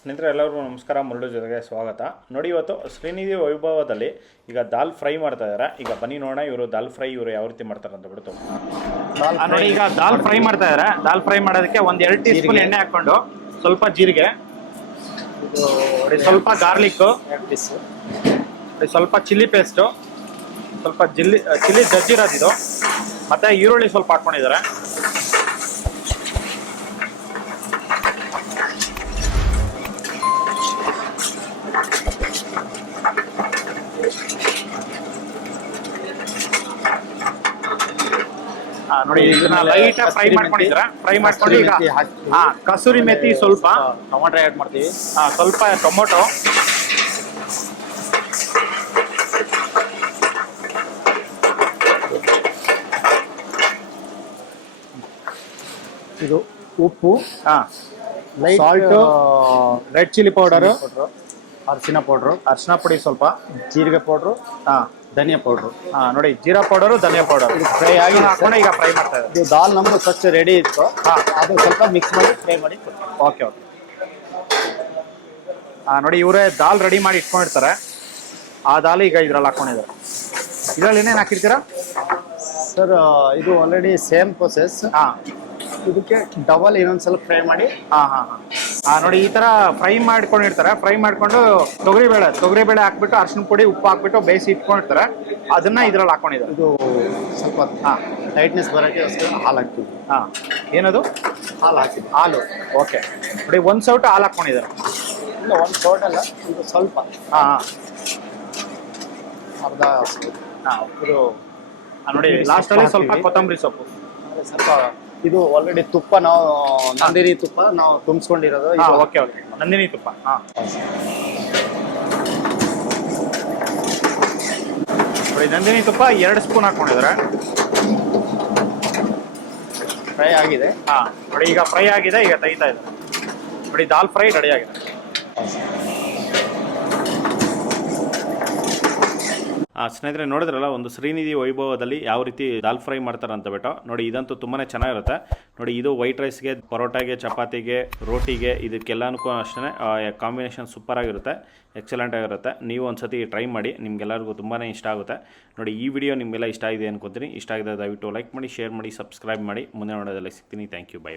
ಸ್ನೇಹಿತರೆ ಎಲ್ಲರಿಗೂ ನಮಸ್ಕಾರ. ಮುರಳು ಜೊತೆಗೆ ಸ್ವಾಗತ. ನೋಡಿ, ಇವತ್ತು ಶ್ರೀನಿಧಿ ವೈಭವದಲ್ಲಿ ಈಗ ದಾಲ್ ಫ್ರೈ ಮಾಡ್ತಾ ಇದ್ದಾರೆ. ಈಗ ಬನ್ನಿ ನೋಡೋಣ ಇವರು ದಾಲ್ ಫ್ರೈ ಇವರು ಯಾವ ರೀತಿ ಮಾಡ್ತಾರೆ ಅಂತ ಬಿಡ್ತು. ನೋಡಿ, ಈಗ ದಾಲ್ ಫ್ರೈ ಮಾಡ್ತಾ ಇದ್ದಾರೆ. ದಾಲ್ ಫ್ರೈ ಮಾಡೋದಕ್ಕೆ ಒಂದು 2 ಟೀ ಸ್ಪೂನ್ ಎಣ್ಣೆ ಹಾಕೊಂಡು ಸ್ವಲ್ಪ ಜೀರಿಗೆ, ಸ್ವಲ್ಪ ಗಾರ್ಲಿಕ್, ಸ್ವಲ್ಪ ಚಿಲ್ಲಿ ಪೇಸ್ಟು, ಸ್ವಲ್ಪ ಚಿಲ್ಲಿ ಜಜ್ಜಿರೋದಿದು, ಮತ್ತೆ ಈರುಳ್ಳಿ ಸ್ವಲ್ಪ ಹಾಕೊಂಡಿದ್ದಾರೆ. ನೋಡಿ, ಇದನ್ನ ಲೈಟ್ ಫ್ರೈ ಮಾಡ್ಕೊಂಡಿದ್ರ. ಫ್ರೈ ಮಾಡ್ಕೊಂಡು ಈಗ ಕಸೂರಿ ಮೆಥಿ, ಸ್ವಲ್ಪ ಟೊಮಾಟೊ ಆ್ಯಡ್ ಮಾಡ್ತೀವಿ. ಸ್ವಲ್ಪ ಟೊಮೊಟೊ, ಇದು ಉಪ್ಪು, ಸಾಲ್ಟ್, ರೆಡ್ ಚಿಲ್ಲಿ ಪೌಡರ್, ಅರಿಶಿನ ಪೌಡ್ರು, ಅರಿಶಿನ ಪುಡಿ, ಸ್ವಲ್ಪ ಜೀರಿಗೆ ಪೌಡ್ರು, ಧನಿಯಾ ಪೌಡ್ರು. ನೋಡಿ, ಜೀರಾ ಪೌಡರು, ಧನಿಯಾ ಪೌಡರ್ ಫ್ರೈ ಆಗಿ ಹಾಕೊಂಡು ಈಗ ಫ್ರೈ ಮಾಡ್ತಾ ಇದ್ದಾರೆ. ಇದು ದಾಲ್ ನಮ್ದು ಸ್ವಚ್ಛ ರೆಡಿ ಇತ್ತು. ಅದು ಸ್ವಲ್ಪ ಮಿಕ್ಸ್ ಮಾಡಿ ಫ್ರೈ ಮಾಡಿ. ಓಕೆ. ನೋಡಿ, ಇವರೇ ದಾಲ್ ರೆಡಿ ಮಾಡಿ ಇಟ್ಕೊಂಡಿರ್ತಾರೆ. ಆ ದಾಲ್ ಈಗ ಇದ್ರಲ್ಲಿ ಹಾಕೊಂಡಿದ್ದಾರೆ. ಇದ್ರಲ್ಲಿ ಏನೇನು ಹಾಕಿರ್ತೀರಾ ಸರ್? ಇದು ಆಲ್ರೆಡಿ ಸೇಮ್ ಪ್ರೊಸೆಸ್. ಇದಕ್ಕೆ ಡಬಲ್ ಇನ್ನೊಂದ್ಸಲ ಫ್ರೈ ಮಾಡಿ. ನೋಡಿ, ಈ ತರ ಫ್ರೈ ಮಾಡ್ಕೊಂಡಿರ್ತಾರೆ. ಫ್ರೈ ಮಾಡ್ಕೊಂಡು ತೊಗರಿಬೇಳೆ ಹಾಕ್ಬಿಟ್ಟು ಅರ್ಶಿನ ಪುಡಿ, ಉಪ್ಪು ಹಾಕ್ಬಿಟ್ಟು ಬೇಯಿಸಿ ಇಟ್ಕೊಂಡಿರ್ತಾರೆ. ಅದನ್ನ ಇದ್ರಲ್ಲಿ ಹಾಕೊಂಡಿದ್ದಾರೆ. ಇದು ಸ್ವಲ್ಪ ಲೈಟ್ನೆಸ್ ಬರೋಕ್ಕೆ ಹಾಲು ಹಾಕ್ತೀವಿ. ಏನದು? ಹಾಲು ಹಾಕ್ತೀವಿ. ಹಾಲು. ಓಕೆ. ನೋಡಿ, ಒಂದು ಸೌಟು ಹಾಲು ಹಾಕೊಂಡಿದ್ದಾರೆ. ಇಲ್ಲ, ಒಂದು ಸೌಟ್ ಅಲ್ಲ, ಇದು ಸ್ವಲ್ಪ ಅರ್ಧ ಇದು. ನೋಡಿ, ಲಾಸ್ಟಲ್ಲಿ ಸ್ವಲ್ಪ ಕೊತ್ತಂಬರಿ ಸೊಪ್ಪು, ಸ್ವಲ್ಪ. ಇದು ಆಲ್ರೆಡಿ ತುಪ್ಪ, ನಾವು ನಂದಿನಿ ತುಪ್ಪ ನಾವು ತುಂಬಿಸ್ಕೊಂಡಿರೋದು. ಓಕೆ, ನಂದಿನಿ ತುಪ್ಪ. ನೋಡಿ, ನಂದಿನಿ ತುಪ್ಪ 2 ಸ್ಪೂನ್ ಹಾಕೊಂಡಿದ್ದಾರೆ. ಫ್ರೈ ಆಗಿದೆ. ನೋಡಿ, ಈಗ ಫ್ರೈ ಆಗಿದೆ. ಈಗ ತೆಗಿತಾ ಇದೆ. ನೋಡಿ, ದಾಲ್ ಫ್ರೈ ರೆಡಿ ಆಗಿದೆ. ಸ್ನೇಹಿತರೆ, ನೋಡಿದ್ರಲ್ಲ ಒಂದು ಶ್ರೀನಿಧಿ ವೈಭವದಲ್ಲಿ ಯಾವ ರೀತಿ ದಾಲ್ ಫ್ರೈ ಮಾಡ್ತಾರೆ ಅಂತ ಬಿಟ್ಟು. ನೋಡಿ, ಇದಂತೂ ತುಂಬಾ ಚೆನ್ನಾಗಿರುತ್ತೆ. ನೋಡಿ, ಇದು ವೈಟ್ ರೈಸ್ಗೆ, ಪರೋಟಾಗೆ, ಚಪಾತಿಗೆ, ರೋಟಿಗೆ, ಇದಕ್ಕೆಲ್ಲನೂ ಅಷ್ಟೇ ಕಾಂಬಿನೇಷನ್ ಸೂಪರ್ ಆಗಿರುತ್ತೆ. ಎಕ್ಸಲೆಂಟ್ ಆಗಿರುತ್ತೆ. ನೀವು ಒಂದ್ಸತಿ ಟ್ರೈ ಮಾಡಿ, ನಿಮ್ಗೆಲ್ಲರಿಗೂ ತುಂಬಾ ಇಷ್ಟ ಆಗುತ್ತೆ. ನೋಡಿ, ಈ ವಿಡಿಯೋ ನಿಮಗೆಲ್ಲ ಇಷ್ಟ ಆಗಿದೆ ಅನ್ಕೋತೀನಿ. ಇಷ್ಟ ಆಗಿದೆ ದಯವಿಟ್ಟು ಲೈಕ್ ಮಾಡಿ, ಶೇರ್ ಮಾಡಿ, ಸಬ್ಸ್ಕ್ರೈಬ್ ಮಾಡಿ. ಮುಂದೆ ನೋಡೋದೆಲ್ಲ ಸಿಗ್ತೀನಿ. Thank you. ಬೈ.